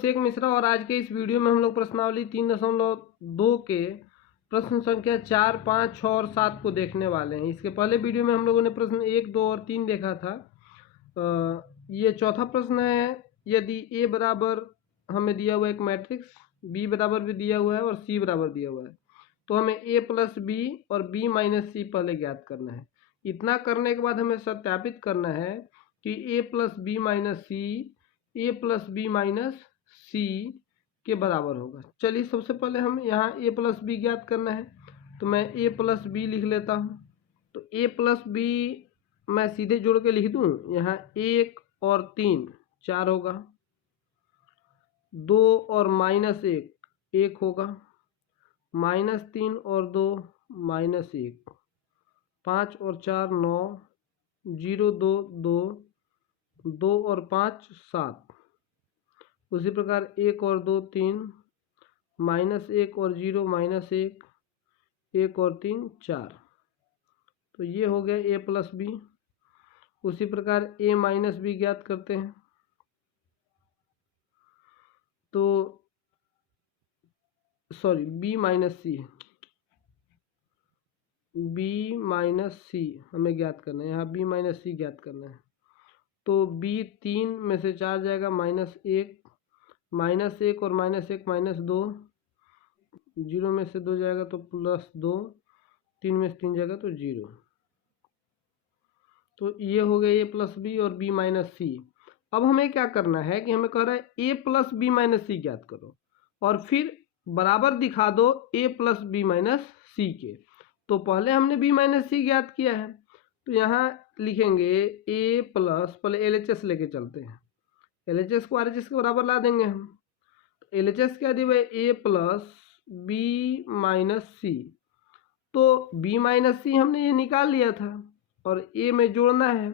अभिषेक मिश्रा और आज के इस वीडियो में हम लोग प्रश्नावली 3.2 के प्रश्न संख्या 4, 5, 6 और 7 को देखने वाले हैं। इसके पहले वीडियो में हम लोगों ने प्रश्न 1, 2 और 3 देखा था। ये चौथा प्रश्न है। यदि ए बराबर हमें दिया हुआ एक मैट्रिक्स, बी बराबर भी दिया हुआ है और सी बराबर दिया हुआ है, तो हमें ए प्लस बी और बी माइनस सी पहले ज्ञात करना है। इतना करने के बाद हमें सत्यापित करना है कि ए प्लस बी माइनस सी ए प्लस बी माइनस सी के बराबर होगा। चलिए सबसे पहले हम यहाँ ए प्लस बी ज्ञात करना है, तो मैं ए प्लस बी लिख लेता हूँ। तो ए प्लस बी मैं सीधे जोड़ के लिख दूँ, यहाँ 1 और 3 4 होगा, 2 और -1 1 होगा, -3 और 2 -1, 5 और 4 9, 0 2 2, 2 और 5 7। उसी प्रकार 1 और 2 3, -1 और 0 -1, 1 और 3 4। तो ये हो गया ए प्लस बी। उसी प्रकार ए माइनस बी ज्ञात करते हैं। तो सॉरी बी माइनस सी हमें ज्ञात करना है। यहाँ बी माइनस सी ज्ञात करना है। तो बी 3 में से 4 जाएगा, -1 और -1 -2, 0 में से 2 जाएगा तो +2, 3 में से 3 जाएगा तो 0। तो ये हो गया ए प्लस बी और बी माइनस सी। अब हमें क्या करना है कि हमें कह रहा है ए प्लस बी माइनस सी ज्ञात करो और फिर बराबर दिखा दो ए प्लस बी माइनस सी के। तो पहले हमने बी माइनस सी ज्ञात किया है, तो यहाँ लिखेंगे ए प्लस, पहले एल एच एस लेके चलते हैं, एल एच एस को आर एच एस के बराबर ला देंगे हम। तो एल एच एस क्या दिया है, ए प्लस बी माइनस सी। तो बी माइनस सी हमने ये निकाल लिया था और ए में जोड़ना है।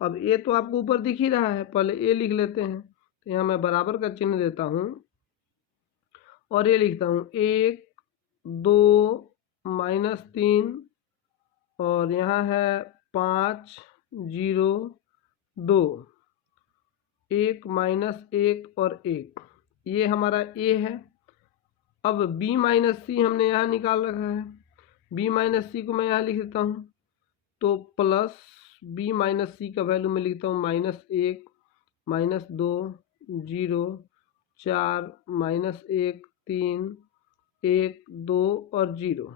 अब ए तो आपको ऊपर दिख ही रहा है, पहले ए लिख लेते हैं। तो यहाँ मैं बराबर का चिन्ह देता हूँ और ये लिखता हूँ 1 2 -3 और यहाँ है 5 0 2, 1 -1 और 1। ये हमारा ए है। अब बी माइनस सी हमने यहाँ निकाल रखा है। बी माइनस सी को मैं यहाँ लिख देता हूँ। तो प्लस बी माइनस सी का वैल्यू मैं लिखता हूँ -1 -2 0 4 -1 3 1 2 और 0।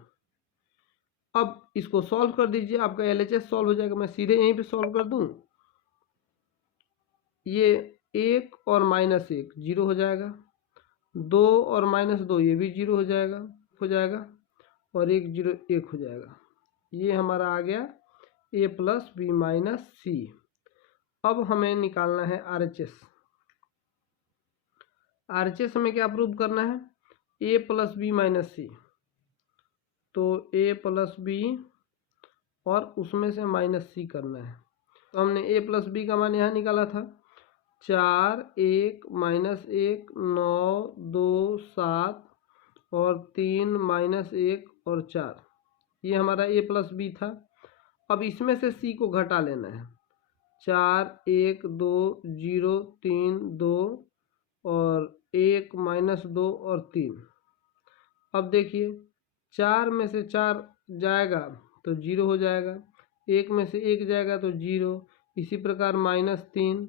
अब इसको सॉल्व कर दीजिए, आपका एलएचएस सॉल्व हो जाएगा। मैं सीधे यहीं पे सॉल्व कर दूं। ये 1 और -1 0 हो जाएगा, 2 और -2 ये भी 0 हो जाएगा और 1 0 1 हो जाएगा। ये हमारा आ गया ए प्लस बी माइनस सी। अब हमें निकालना है R H S. R H S हमें क्या प्रूव करना है, ए प्लस बी माइनस सी। तो ए प्लस बी और उसमें से माइनस सी करना है। तो हमने ए प्लस बी का मान यहाँ निकाला था 4 1 -1 9 2 7 और 3 -1 और 4। ये हमारा ए प्लस बी था। अब इसमें से सी को घटा लेना है। 4 1 2 0 3 2 और 1 -2 और 3। अब देखिए 4 में से 4 जाएगा तो 0 हो जाएगा, 1 में से 1 जाएगा तो 0। इसी प्रकार -3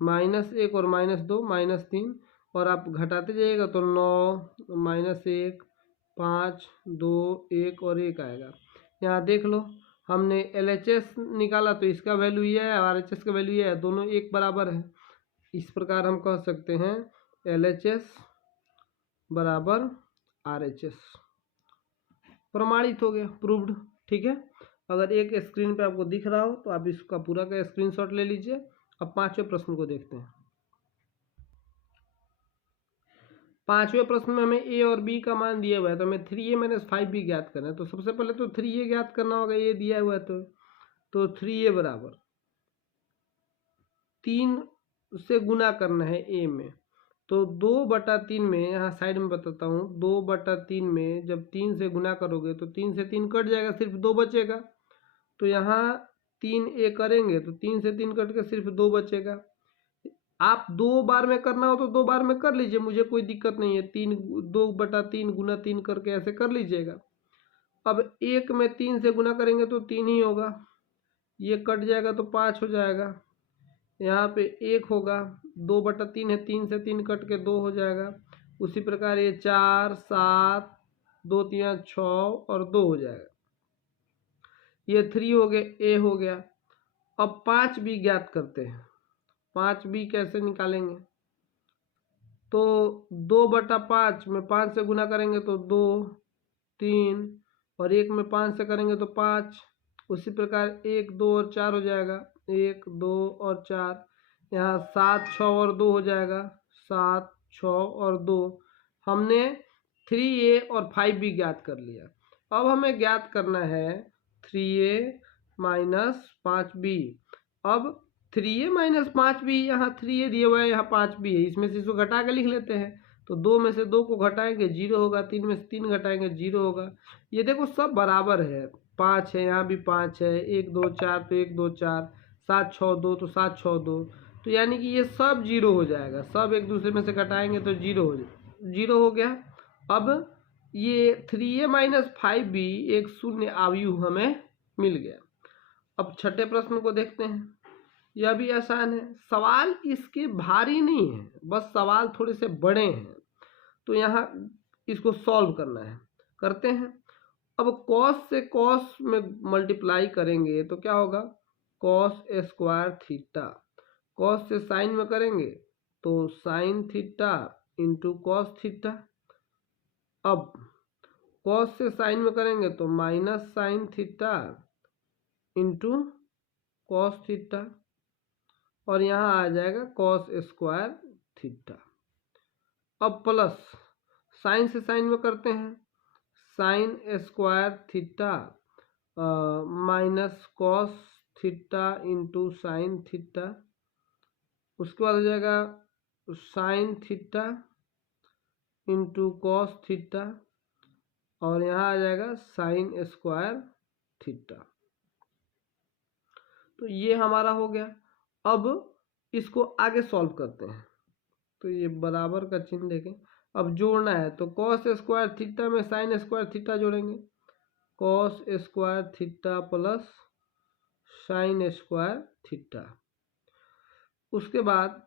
-1 और -2 -3 और आप घटाते जाइएगा तो 9 -1 5 2 1 और 1 आएगा। यहाँ देख लो हमने एल एच एस निकाला तो इसका वैल्यू ये है, आर एच एस का वैल्यू ये है, दोनों एक बराबर है। इस प्रकार हम कह सकते हैं एल एच एस बराबर आर एच एस। प्रमाणित हो गया, प्रूव्ड। ठीक है, अगर एक स्क्रीन पे आपको दिख रहा हो तो आप इसका पूरा का स्क्रीनशॉट ले लीजिए। अब 5वें प्रश्न को देखते हैं। 5वें प्रश्न में हमें ए और बी का मान दिया हुआ है, तो हमें 3a - 5b ज्ञात करना है। तो सबसे पहले तो 3a ज्ञात करना होगा, ये दिया हुआ है। तो 3a बराबर 3 से गुना करना है ए में। तो 2/3 में, यहाँ साइड में बताता हूँ, 2/3 में जब 3 से गुना करोगे तो 3 से 3 कट जाएगा, सिर्फ 2 बचेगा। तो यहाँ 3a करेंगे तो 3 से 3 कट के सिर्फ 2 बचेगा। आप 2 बार में करना हो तो 2 बार में कर लीजिए, मुझे कोई दिक्कत नहीं है। 2/3 गुना 3 करके ऐसे कर लीजिएगा। अब 1 में 3 से गुना करेंगे तो 3 ही होगा, ये कट जाएगा तो 5 हो जाएगा। यहाँ पे 1 होगा, 2/3 है, 3 से 3 कट के 2 हो जाएगा। उसी प्रकार ये 4, 7, 2 3 6 और 2 हो जाएगा। ये 3 हो गया, ए हो गया। अब 5 बी ज्ञात करते हैं। 5 बी कैसे निकालेंगे? तो 2/5 में 5 से गुना करेंगे तो 2, 3 और 1 में 5 से करेंगे तो 5। उसी प्रकार 1, 2 और 4 हो जाएगा, 1, 2 और 4। यहाँ 7, 6 और 2 हो जाएगा, 7, 6 और 2। हमने 3a और 5b ज्ञात कर लिया। अब हमें ज्ञात करना है 3a माइनस 5b। अब 3a माइनस 5b, यहाँ 3a दिया हुआ है, यहाँ 5b है, इसमें से इसको घटा के लिख लेते हैं। तो 2 में से 2 को घटाएंगे 0 होगा, 3 में से 3 घटाएंगे 0 होगा। ये देखो सब बराबर है, 5 है, यहाँ भी 5 है, 1 2 4 तो 1 2 4, 7 6 2 तो 7 6 2, तो यानी कि ये सब 0 हो जाएगा। सब एक दूसरे में से घटाएंगे तो 0 हो गया। अब ये 3a माइनस 5b एक शून्य अवयव हमें मिल गया। अब छठे प्रश्न को देखते हैं। यह भी आसान है, सवाल इसके भारी नहीं है, बस सवाल थोड़े से बड़े हैं। तो यहाँ इसको सॉल्व करना है, करते हैं। अब कॉस से कॉस में मल्टीप्लाई करेंगे तो क्या होगा? Cos square theta. कॉस से साइन में करेंगे तो sine theta into cos theta. अब कॉस से साइन में करेंगे तो minus sine theta into cos theta, और यहाँ आ जाएगा कॉस स्क्वायर थीटा। अब प्लस साइन से साइन में करते हैं, sign square theta minus cos theta into sine theta. उसके बाद हो जाएगा sign theta into cos theta, और यहाँ आ जाएगा साइन स्क्वायर थीटा। तो ये हमारा हो गया। अब इसको आगे सॉल्व करते हैं। तो ये बराबर का चिन्ह देखें, अब जोड़ना है तो कॉस स्क्वायर थीटा में साइन स्क्वायर थीटा जोड़ेंगे, cos square theta plus sine square theta. उसके बाद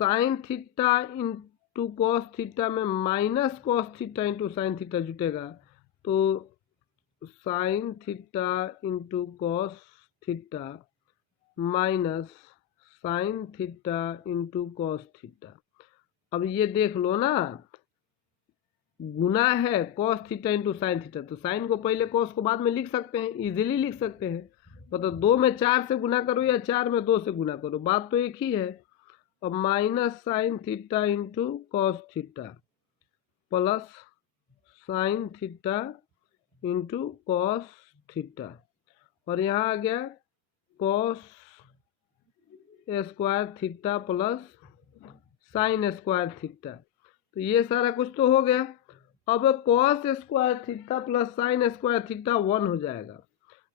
sine theta into cos theta में minus cos theta into sine theta जुटेगा, तो sine theta into cos theta minus sine theta into cos theta. अब ये देख लो ना, गुना है cos theta into sine theta, तो साइन को पहले कॉस को बाद में लिख सकते हैं, इजीली लिख सकते हैं। मतलब 2 में 4 से गुना करो या 4 में 2 से गुना करो, बात तो एक ही है। अब minus sine theta into cos theta plus sign theta into cos theta, और यहाँ आ गया cos square theta plus sine square theta. तो ये सारा कुछ तो हो गया। अब cos square theta plus sine square theta 1 हो जाएगा,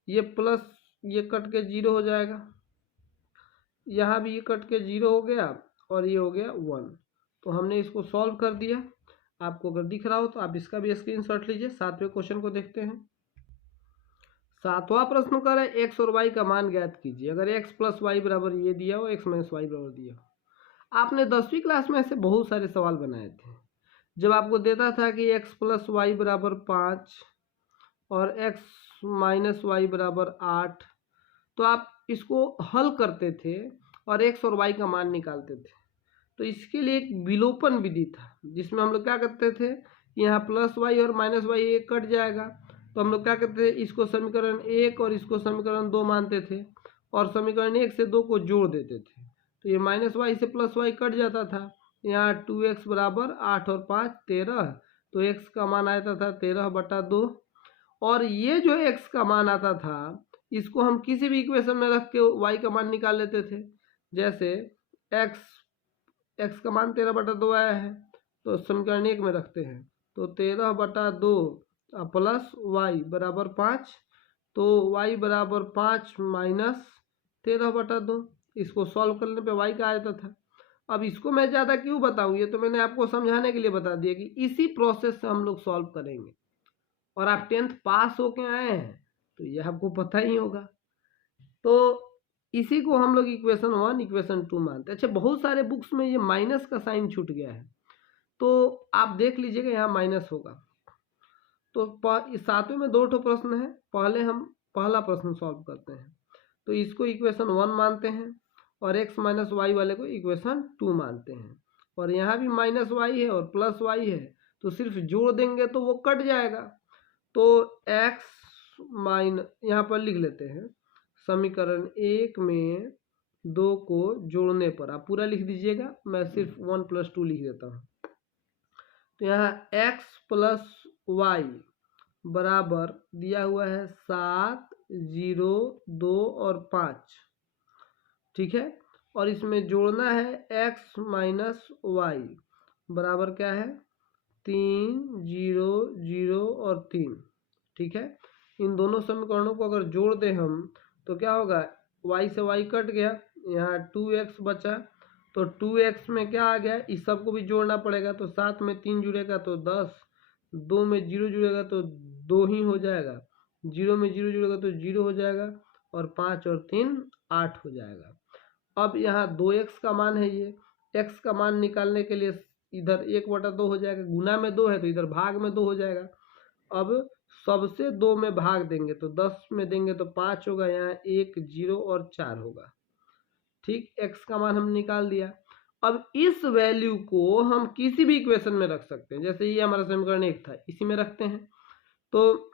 ये प्लस ये कट के 0 हो जाएगा, यहाँ भी ये कट के 0 हो गया, और ये हो गया 1। तो हमने इसको सॉल्व कर दिया। आपको अगर दिख रहा हो तो आप इसका भी स्क्रीनशॉट लीजिए। 7वें क्वेश्चन को देखते हैं। 7वां प्रश्न कर है एक्स और वाई का मान ज्ञात कीजिए। अगर एक्स प्लस वाई बराबर ये दिया हो, एक्स माइनस वाई बराबर दिया हो। आपने 10वीं क्लास में ऐसे बहुत सारे सवाल बनाए थे, जब आपको देता था कि एक्स प्लस वाई बराबर 5 और एक्स माइनस वाई बराबर 8, तो आप इसको हल करते थे और एक्स और वाई का मान निकालते थे। तो इसके लिए एक विलोपन विधि था, जिसमें हम लोग क्या करते थे, यहाँ प्लस वाई और माइनस वाई एक कट जाएगा, तो हम लोग क्या करते थे, इसको समीकरण 1 और इसको समीकरण 2 मानते थे, और समीकरण 1 से 2 को जोड़ देते थे। तो ये माइनस वाई से प्लस वाई कट जाता था। यहाँ 2x बराबर 8 और 5 13, तो x का मान आता था 13/2। और ये जो x का मान आता था, इसको हम किसी भी इक्वेशन में रख के y का मान निकाल लेते थे। जैसे x का मान 13/2 आया है, तो समीकरण 1 में रखते हैं, तो 13/2 प्लस y बराबर 5, तो y बराबर 5 माइनस 13/2, इसको सॉल्व करने पे y का आ जाता था। अब इसको मैं ज़्यादा क्यों बताऊँ, ये तो मैंने आपको समझाने के लिए बता दिया कि इसी प्रोसेस से हम लोग सॉल्व करेंगे। और आप 10th पास होके आए हैं तो ये आपको पता ही होगा। तो इसी को हम लोग इक्वेशन 1 इक्वेशन 2 मानते हैं। अच्छा, बहुत सारे बुक्स में ये माइनस का साइन छूट गया है, तो आप देख लीजिएगा यहाँ माइनस होगा। तो सातवें में 2 प्रश्न है, पहले हम पहला प्रश्न सॉल्व करते हैं। तो इसको इक्वेशन 1 मानते हैं और x माइनस वाई वाले को इक्वेशन 2 मानते हैं। और यहाँ भी माइनस वाई है और प्लस वाई है, तो सिर्फ जोड़ देंगे तो वो कट जाएगा। तो x माइनस यहाँ पर लिख लेते हैं, समीकरण 1 में 2 को जोड़ने पर, आप पूरा लिख दीजिएगा, मैं सिर्फ 1 + 2 लिख देता हूँ। तो यहाँ x + y बराबर दिया हुआ है 7, 0, 2 और 5, ठीक है। और इसमें जोड़ना है x माइनस वाई बराबर क्या है 3, 0, 0 और 3, ठीक है। इन दोनों समीकरणों को अगर जोड़ दें हम तो क्या होगा, y से y कट गया, यहाँ 2x बचा, तो 2x में क्या आ गया, इस सब को भी जोड़ना पड़ेगा। तो 7 में 3 जुड़ेगा तो 10, 2 में 0 जुड़ेगा तो 2 ही हो जाएगा, 0 में 0 जुड़ेगा तो 0 हो जाएगा, और 5 और 3 8 हो जाएगा। अब यहाँ 2x का मान है, ये x का मान निकालने के लिए इधर 1/2 हो जाएगा, गुना में 2 है तो इधर भाग में 2 हो जाएगा। अब सबसे 2 में भाग देंगे तो 10 में देंगे तो 5 होगा, यहाँ 1, 0 और 4 होगा, ठीक। x का मान हम निकाल दिया। अब इस वैल्यू को हम किसी भी इक्वेशन में रख सकते हैं, जैसे ये हमारा समीकरण 1 था, इसी में रखते हैं। तो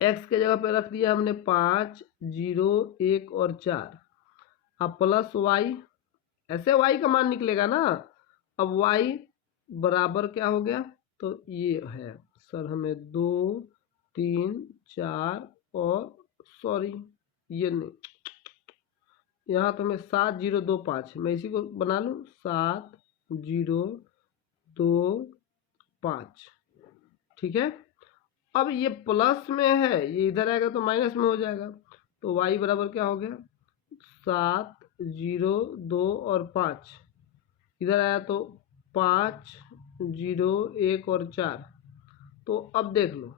x के जगह पे रख दिया हमने 5, 0, 1 और 4, अब प्लस y, ऐसे y का मान निकलेगा ना। अब y बराबर क्या हो गया, तो ये है सर, हमें 2, 3, 4 और सॉरी ये नहीं, यहाँ तो हमें 7, 0, 2, 5, मैं इसी को बना लूँ 7, 0, 2, 5, ठीक है। अब ये प्लस में है, ये इधर आएगा तो माइनस में हो जाएगा। तो y बराबर क्या हो गया 7, 0, 2 और 5, इधर आया तो 5, 0, 1 और 4। तो अब देख लो,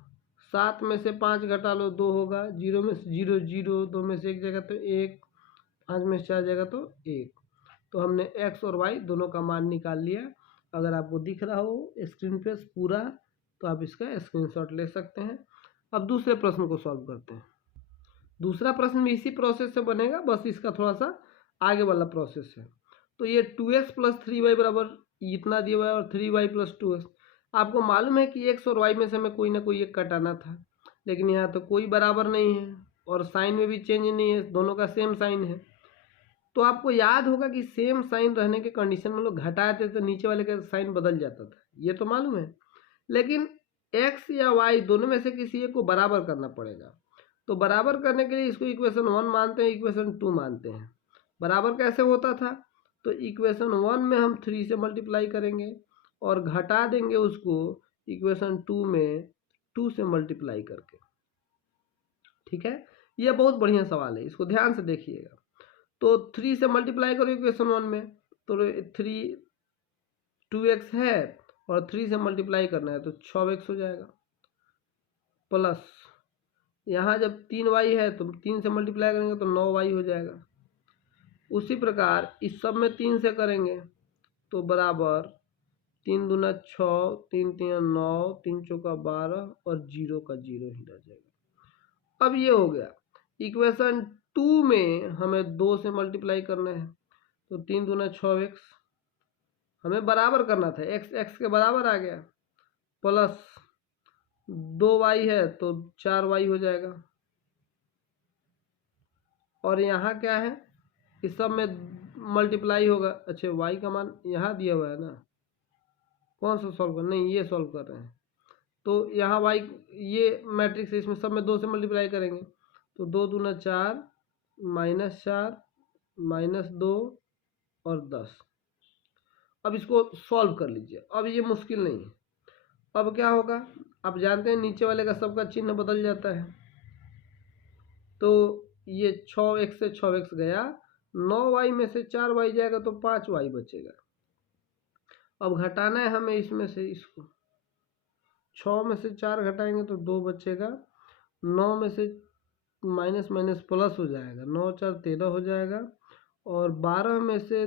7 में से 5 घटा लो 2 होगा, 0 में से 0, 0, 2 में से 1 जाएगा तो 1, 5 में से 4 जाएगा तो 1। तो हमने x और y दोनों का मान निकाल लिया। अगर आपको दिख रहा हो स्क्रीन पे पूरा तो आप इसका स्क्रीनशॉट ले सकते हैं। अब दूसरे प्रश्न को सॉल्व करते हैं। दूसरा प्रश्न भी इसी प्रोसेस से बनेगा, बस इसका थोड़ा सा आगे वाला प्रोसेस है। तो ये 2x + 3y बराबर इतना दिया हुआ है और 3y + 2x। आपको मालूम है कि x और y में से हमें कोई ना कोई एक कटाना था, लेकिन यहाँ तो कोई बराबर नहीं है और साइन में भी चेंज नहीं है, दोनों का सेम साइन है। तो आपको याद होगा कि सेम साइन रहने के कंडीशन में लोग घटाते तो नीचे वाले का साइन बदल जाता था, ये तो मालूम है। लेकिन x या y दोनों में से किसी एक को बराबर करना पड़ेगा। तो बराबर करने के लिए इसको इक्वेशन 1 मानते हैं, इक्वेशन 2 मानते हैं। बराबर कैसे होता था, तो इक्वेशन 1 में हम 3 से मल्टीप्लाई करेंगे और घटा देंगे उसको इक्वेशन 2 में 2 से मल्टीप्लाई करके, ठीक है। यह बहुत बढ़िया सवाल है, इसको ध्यान से देखिएगा। तो 3 से मल्टीप्लाई करो इक्वेशन 1 में, तो 3 2x है और 3 से मल्टीप्लाई करना है तो 6x हो जाएगा, प्लस यहाँ जब 3y है तो 3 से मल्टीप्लाई करेंगे तो 9y हो जाएगा। उसी प्रकार इस सब में 3 से करेंगे तो बराबर 3 दूना 6, 3 3 9, 3 चौका 12 और 0 का 0 ही रह जाएगा। अब ये हो गया। इक्वेशन 2 में हमें 2 से मल्टीप्लाई करना है, तो 3 दूना 6x, हमें बराबर करना था, x के बराबर आ गया, प्लस 2y है तो 4y हो जाएगा। और यहाँ क्या है, इस सब में मल्टीप्लाई होगा। अच्छा, y का मान यहाँ दिया हुआ है ना, कौन सा सॉल्व कर, नहीं ये सॉल्व कर रहे हैं। तो यहाँ y ये मैट्रिक्स है, इसमें सब में 2 से मल्टीप्लाई करेंगे तो 2 दूना 4, -4, -2 और 10। अब इसको सॉल्व कर लीजिए, अब ये मुश्किल नहीं है। अब क्या होगा, आप जानते हैं नीचे वाले का सबका चिन्ह बदल जाता है। तो ये 6x से 6x गया 9y में से 4y जाएगा तो 5y बचेगा। अब घटाना है हमें इसमें से इसको, 6 में से 4 घटाएंगे तो 2 बचेगा, 9 में से माइनस माइनस प्लस हो जाएगा, 9 4 13 हो जाएगा, और 12 में से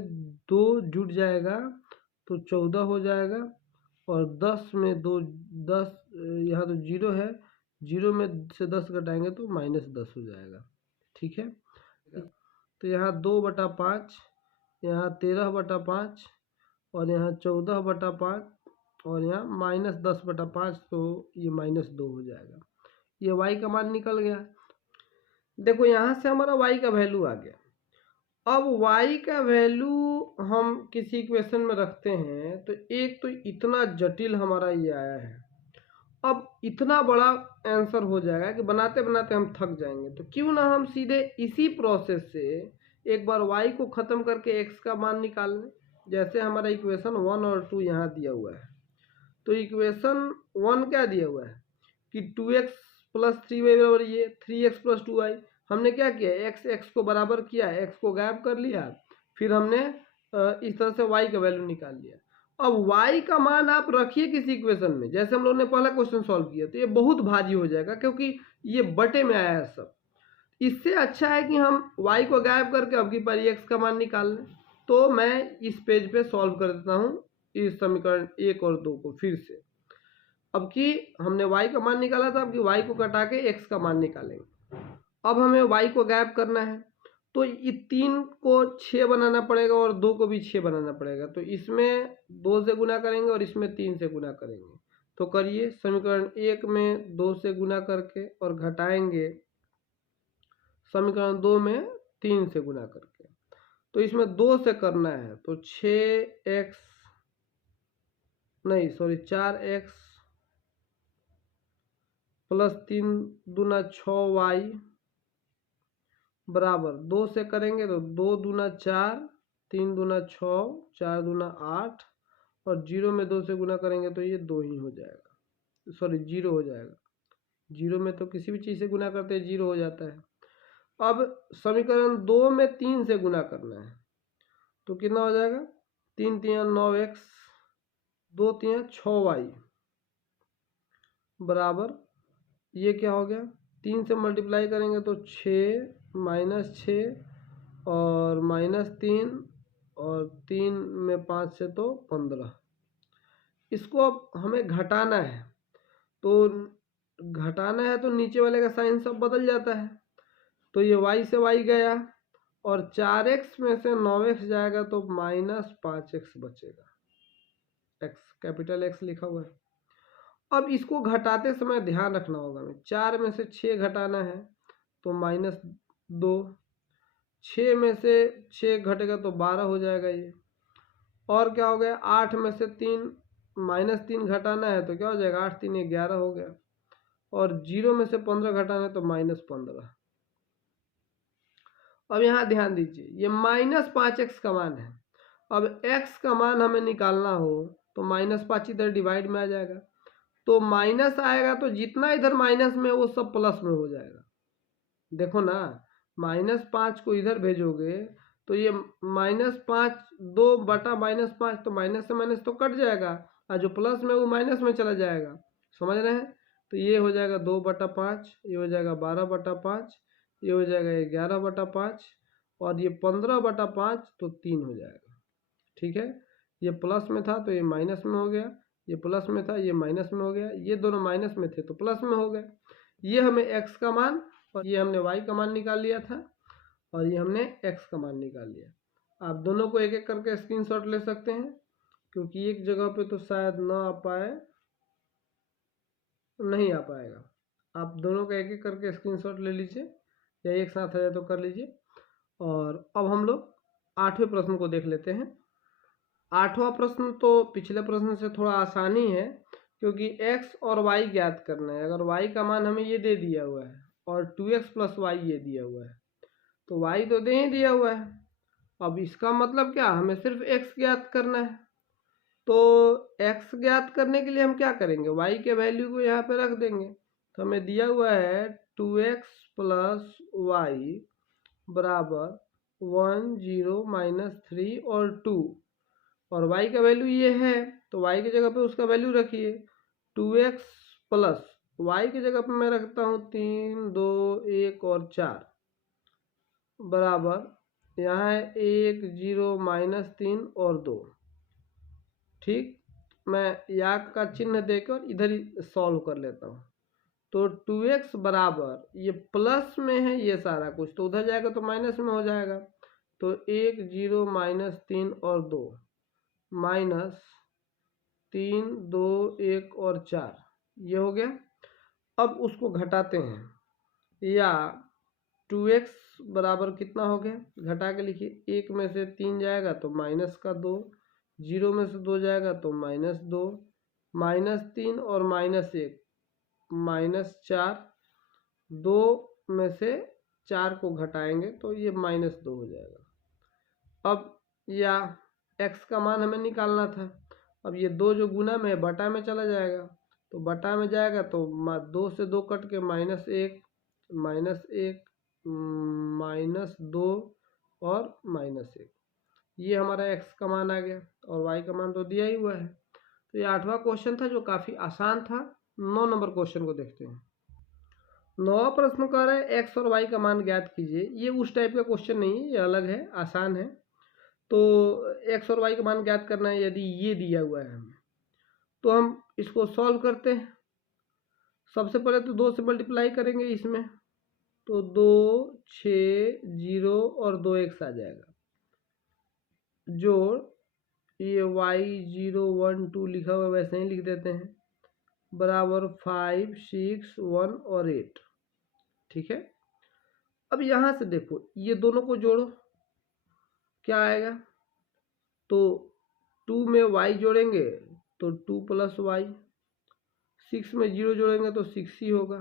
2 जुट जाएगा तो 14 हो जाएगा, और 10 में 2 10, यहाँ तो 0 है, 0 में से 10 घटाएंगे तो -10 हो जाएगा। ठीक है, तो यहाँ 2/5, यहाँ 13/5, और यहाँ 14/5, और यहाँ -10/5, तो ये -2 हो जाएगा। ये y का मान निकल गया। देखो यहाँ से हमारा y का वैल्यू आ गया। अब y का वैल्यू हम किसी इक्वेशन में रखते हैं तो एक तो इतना जटिल हमारा ये आया है, अब इतना बड़ा आंसर हो जाएगा कि बनाते बनाते हम थक जाएंगे। तो क्यों ना हम सीधे इसी प्रोसेस से एक बार y को ख़त्म करके x का मान निकाल लें। जैसे हमारा इक्वेशन 1 और 2 यहाँ दिया हुआ है, तो इक्वेशन 1 क्या दिया हुआ है कि 2x + 3y बराबर ये 3x + 2y। हमने क्या किया, x को बराबर किया, x को गायब कर लिया, फिर हमने इस तरह से y का वैल्यू निकाल लिया। अब y का मान आप रखिए किसी इक्वेशन में, जैसे हम लोगों ने पहला क्वेश्चन सॉल्व किया, तो ये बहुत भारी हो जाएगा क्योंकि ये बटे में आया है सब। इससे अच्छा है कि हम y को गायब करके अब की बार x का मान निकाल लें। तो मैं इस पेज पे सॉल्व कर देता हूँ इस समीकरण 1 और 2 को फिर से। अब कि हमने y का मान निकाला था, अब कि y को कटा के x का मान निकालेंगे। अब हमें y को गायब करना है, तो ये 3 को 6 बनाना पड़ेगा और 2 को भी 6 बनाना पड़ेगा। तो इसमें 2 से गुना करेंगे और इसमें 3 से गुना करेंगे। तो करिए, समीकरण 1 में 2 से गुना करके और घटाएंगे समीकरण 2 में 3 से गुना करके। तो इसमें 2 से करना है तो 4x + 3 दूना 6y बराबर 2 से करेंगे तो 2 दूना 4, 3 दूना 6, 4 दूना 8, और 0 में 2 से गुना करेंगे तो ये 2 ही हो जाएगा, 0 हो जाएगा। 0 में तो किसी भी चीज़ से गुना करते हैं 0 हो जाता है। अब समीकरण 2 में 3 से गुना करना है तो कितना हो जाएगा, 3 × 9x, 2 × 6y बराबर, ये क्या हो गया, 3 से मल्टीप्लाई करेंगे तो 6 -6 और -3 और 3 में 5 से तो 15। इसको अब हमें घटाना है, तो नीचे वाले का साइन सब बदल जाता है। तो ये y से y गया, और 4x में से 9x जाएगा तो -5x बचेगा। x कैपिटल X लिखा हुआ है। अब इसको घटाते समय ध्यान रखना होगा, हमें 4 में से 6 घटाना है तो -2, 6 में से 6 घटेगा तो 12 हो जाएगा ये, और क्या हो गया, 8 में से 3 -3 घटाना है तो क्या हो जाएगा, 8 3 11 हो गया, और 0 में से 15 घटाना है तो -15। अब यहाँ ध्यान दीजिए, ये -5x का मान है। अब x का मान हमें निकालना हो तो -5 इधर डिवाइड में आ जाएगा, तो माइनस आएगा तो जितना इधर माइनस में वो सब प्लस में हो जाएगा। देखो ना, -5 को इधर भेजोगे तो ये -5 2/-5, तो माइनस से माइनस तो कट जाएगा, और जो प्लस में वो माइनस में चला जाएगा। समझ रहे हैं, तो ये हो जाएगा 2/5, ये हो जाएगा 12/5, ये हो जाएगा 11/5, और ये 15/5 तो 3 हो जाएगा। ठीक है, ये प्लस में था तो ये माइनस में हो गया, ये प्लस में था ये माइनस में हो गया, ये दोनों माइनस में थे तो प्लस में हो गए। ये हमें x का मान और ये हमने y का मान निकाल लिया था, और ये हमने x का मान निकाल लिया। आप दोनों को एक एक करके स्क्रीनशॉट ले सकते हैं, क्योंकि एक जगह पे तो शायद ना आ पाए, नहीं आ पाएगा। आप दोनों का एक एक करके स्क्रीनशॉट ले लीजिए, या एक साथ आ जाए तो कर लीजिए। और अब हम लोग 8वें प्रश्न को देख लेते हैं। 8वां प्रश्न तो पिछले प्रश्न से थोड़ा आसानी है, क्योंकि x और y ज्ञात करना है। अगर y का मान हमें ये दे दिया हुआ है और 2x + y ये दिया हुआ है, तो y तो दे ही दिया हुआ है। अब इसका मतलब क्या, हमें सिर्फ x ज्ञात करना है। तो x ज्ञात करने के लिए हम क्या करेंगे, y के वैल्यू को यहाँ पे रख देंगे। तो हमें दिया हुआ है 2x + y बराबर 1 0 -3 और 2, और y का वैल्यू ये है तो y की जगह पे उसका वैल्यू रखिए 2x प्लस y की जगह पे मैं रखता हूँ 3 2 1 और 4 बराबर यहाँ है 1 0 -3 और 2। ठीक, मैं या का चिन्ह देकर इधर ही सॉल्व कर लेता हूँ। तो 2x बराबर ये प्लस में है ये सारा कुछ, तो उधर जाएगा तो माइनस में हो जाएगा। तो 1 0 -3 और 2 माइनस 3 2 1 और 4 ये हो गया। अब उसको घटाते हैं, या 2x बराबर कितना हो गया, घटा के लिखिए। 1 में से 3 जाएगा तो माइनस का 2, 0 में से 2 जाएगा तो -2, -3 और -1 -4, 2 में से 4 को घटाएंगे तो ये -2 हो जाएगा। अब या x का मान हमें निकालना था। अब ये 2 जो गुना में बटा में चला जाएगा, तो बटा में जाएगा तो 2 से 2 कट के -1 -2 और -1, ये हमारा x का मान आ गया और y का मान तो दिया ही हुआ है। तो ये 8वां क्वेश्चन था जो काफ़ी आसान था। 9 नंबर क्वेश्चन को देखते हैं। 9वां प्रश्न कह रहा है x और y का मान ज्ञात कीजिए। ये उस टाइप का क्वेश्चन नहीं है, ये अलग है, आसान है। तो x और y का मान ज्ञात करना है यदि ये दिया हुआ है हमें, तो हम इसको सॉल्व करते हैं। सबसे पहले तो 2 से मल्टीप्लाई करेंगे इसमें, तो 2 6 0 और 2x आ जाएगा। जोड़ ये y 0 1 2 लिखा हुआ वैसे ही लिख देते हैं, बराबर 5 6 1 और 8। ठीक है, अब यहाँ से देखो ये दोनों को जोड़ो, क्या आएगा, तो 2 में y जोड़ेंगे तो 2 + y, 6 में 0 जोड़ेंगे तो 6 ही होगा,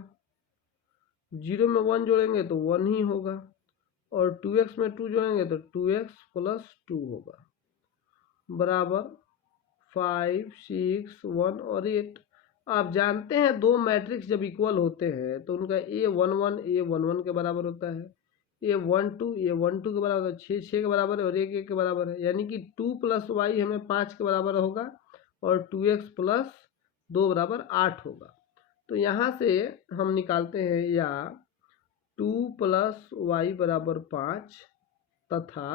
0 में 1 जोड़ेंगे तो 1 ही होगा, और 2x में 2 जोड़ेंगे तो 2x + 2 होगा, बराबर 5 6 1 और 8। आप जानते हैं दो मैट्रिक्स जब इक्वल होते हैं तो उनका A11 A11 के बराबर होता है, A12 A12 के बराबर, 6 6 के बराबर है और 1 1 के बराबर है। यानी कि 2 + y हमें 5 के बराबर होगा और 2x + 2 बराबर 8 होगा। तो यहाँ से हम निकालते हैं, या 2 + y बराबर 5 तथा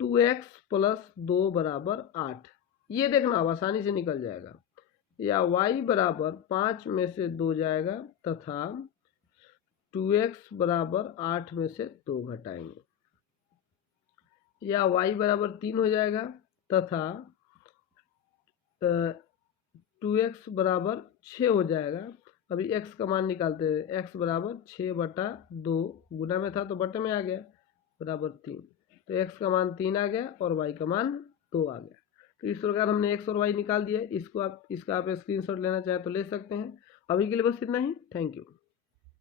2x + 2 बराबर 8। ये देखना आप आसानी से निकल जाएगा। या y बराबर 5 में से 2 जाएगा तथा 2x बराबर 8 में से 2 घटाएंगे, या y बराबर 3 हो जाएगा तथा 2x बराबर 6 हो जाएगा। अभी x का मान निकालते हैं, x बराबर 6/2, गुना में था तो बटे में आ गया, बराबर 3। तो x का मान 3 आ गया और y का मान 2 आ गया। तो इस प्रकार हमने x और y निकाल दिया। इसका आप स्क्रीनशॉट लेना चाहे तो ले सकते हैं। अभी के लिए बस इतना ही। Thank you.